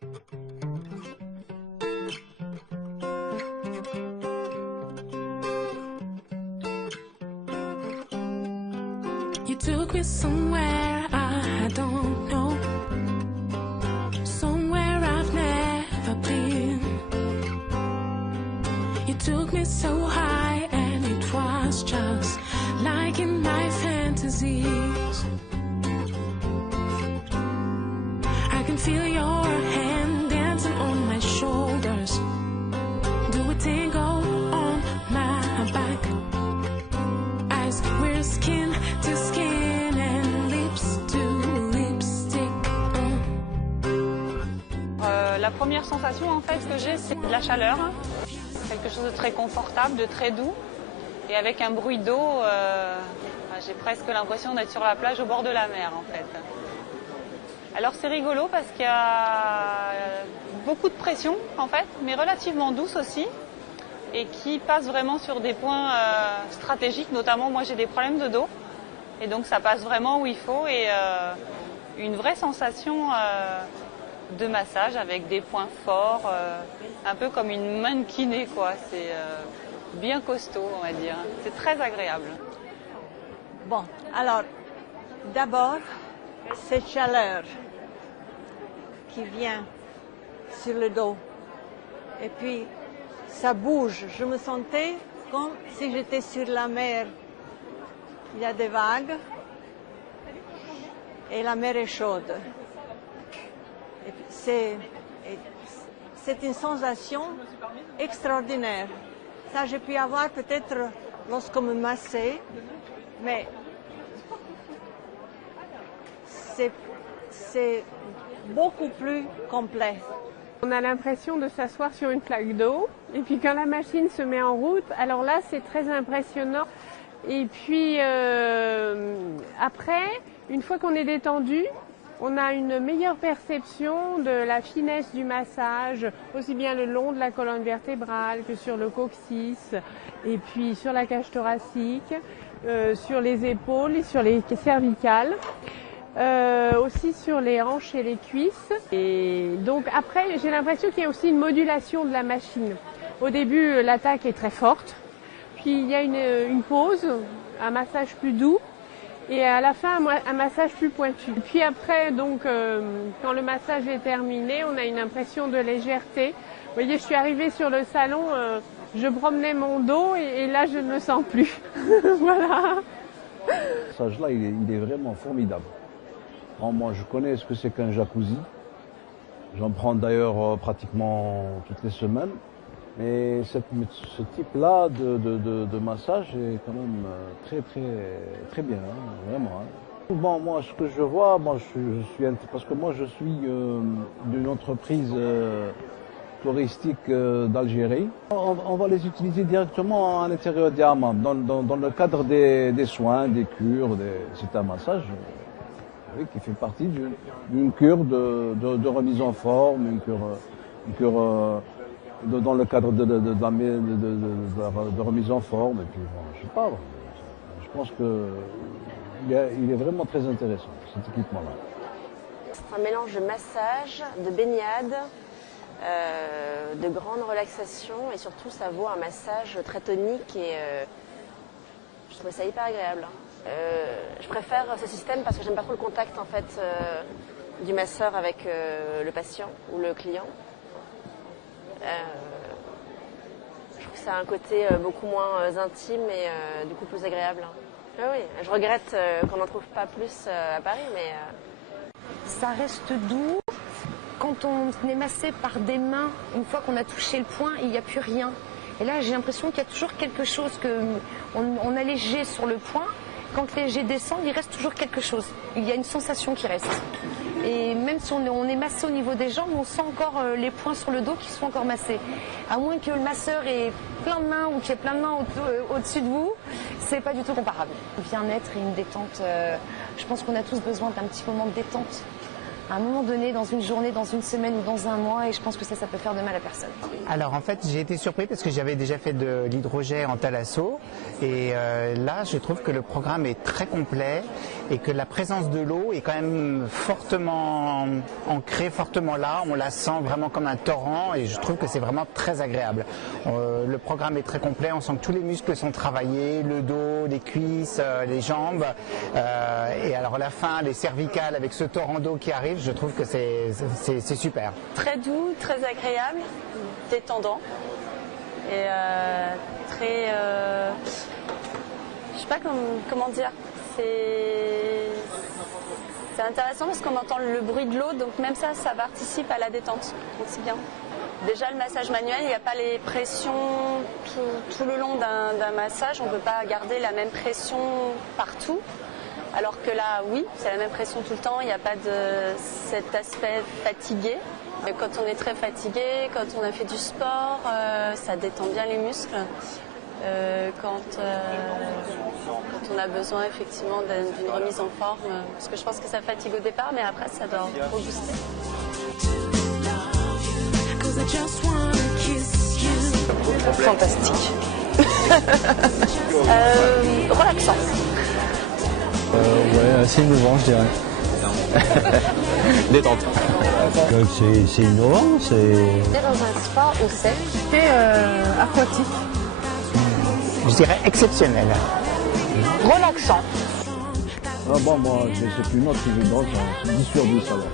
You took me somewhere I don't know, somewhere I've never been. You took me so high and it was just like in my fantasies. I can feel your hand dancing on my shoulders, do a tango on my back, as we're skin to skin and lips to lipstick. La première sensation en fait que j'ai, c'est de la chaleur, quelque chose de très confortable, de très doux, et avec un bruit d'eau, j'ai presque l'impression d'être sur la plage au bord de la mer en fait. Alors c'est rigolo parce qu'il y a beaucoup de pression en fait, mais relativement douce aussi, et qui passe vraiment sur des points stratégiques, notamment moi j'ai des problèmes de dos, et donc ça passe vraiment où il faut, et une vraie sensation de massage avec des points forts, un peu comme une mannequinée quoi, c'est bien costaud on va dire, c'est très agréable. Bon, alors d'abord cette chaleur qui vient sur le dos, et puis ça bouge, je me sentais comme si j'étais sur la mer. Il y a des vagues et la mer est chaude. C'est une sensation extraordinaire. Ça, j'ai pu avoir peut-être lorsqu'on me massait, mais c'est beaucoup plus complet. On a l'impression de s'asseoir sur une flaque d'eau, et puis quand la machine se met en route, alors là c'est très impressionnant. Et puis après, une fois qu'on est détendu, on a une meilleure perception de la finesse du massage, aussi bien le long de la colonne vertébrale que sur le coccyx, et puis sur la cage thoracique, sur les épaules et sur les cervicales. Aussi sur les hanches et les cuisses. Et donc après, j'ai l'impression qu'il y a aussi une modulation de la machine. Au début, l'attaque est très forte, puis il y a une pause, un massage plus doux, et à la fin, un massage plus pointu. Puis après, donc, quand le massage est terminé, on a une impression de légèreté. Vous voyez, je suis arrivée sur le salon, je promenais mon dos, et là, je ne le sens plus. Voilà. Ce massage-là, il est vraiment formidable. Moi, je connais ce que c'est qu'un jacuzzi. J'en prends d'ailleurs pratiquement toutes les semaines. Mais ce type-là de massage est quand même très bien, hein, vraiment. Hein. Bon, moi, ce que je vois, moi, parce que moi, je suis d'une entreprise touristique d'Algérie. On va les utiliser directement à l'intérieur des hammams, dans le cadre des soins, des cures, c'est un massage. Oui, qui fait partie d'une cure de remise en forme, une cure dans le cadre de remise en forme. Et puis, bon, je sais pas, je pense qu'il est vraiment très intéressant, cet équipement-là. C'est un mélange de massage, de baignade, de grande relaxation, et surtout ça vaut un massage très tonique, et je trouve ça hyper agréable. Je préfère ce système parce que j'aime pas trop le contact en fait du masseur avec le patient ou le client. Je trouve que ça a un côté beaucoup moins intime et du coup plus agréable. Oui, je regrette qu'on n'en trouve pas plus à Paris, mais ça reste doux. Quand on est massé par des mains, une fois qu'on a touché le point, il n'y a plus rien. Et là, j'ai l'impression qu'il y a toujours quelque chose on a léger sur le point. Quand les jets descendent, il reste toujours quelque chose. Il y a une sensation qui reste. Et même si on est massé au niveau des jambes, on sent encore les points sur le dos qui sont encore massés. À moins que le masseur ait plein de mains ou qu'il y ait plein de mains au-dessus de vous, c'est pas du tout comparable. Le bien-être et une détente, je pense qu'on a tous besoin d'un petit moment de détente. à un moment donné, dans une journée, dans une semaine ou dans un mois, et je pense que ça peut faire de mal à personne. Alors en fait, j'ai été surpris parce que j'avais déjà fait de l'hydrogel en thalasso et là, je trouve que le programme est très complet et que la présence de l'eau est quand même fortement ancrée, fortement là. On la sent vraiment comme un torrent et je trouve que c'est vraiment très agréable. Le programme est très complet, on sent que tous les muscles sont travaillés, le dos, les cuisses, les jambes et alors la fin, les cervicales avec ce torrent d'eau qui arrive, je trouve que c'est super. Très doux, très agréable, détendant et très... je sais pas comment dire. C'est intéressant parce qu'on entend le bruit de l'eau, donc même ça participe à la détente. Donc c'est bien. Déjà le massage manuel, il n'y a pas les pressions tout le long d'un massage, on ne peut pas garder la même pression partout. Alors que là, oui, c'est la même pression tout le temps, il n'y a pas de cet aspect fatigué. Quand on est très fatigué, quand on a fait du sport, ça détend bien les muscles. Quand on a besoin effectivement d'une remise en forme, parce que je pense que ça fatigue au départ, mais après ça doit rebooster. Fantastique. Relaxant. Ouais, assez innovant, je dirais. Détente. C'est innovant, c'est... C'était dans un spa au sec. C'était aquatique. Je dirais exceptionnel. Relaxant. Ah bon, moi, c'est une autre évidence, c'est 10 sur 10 alors.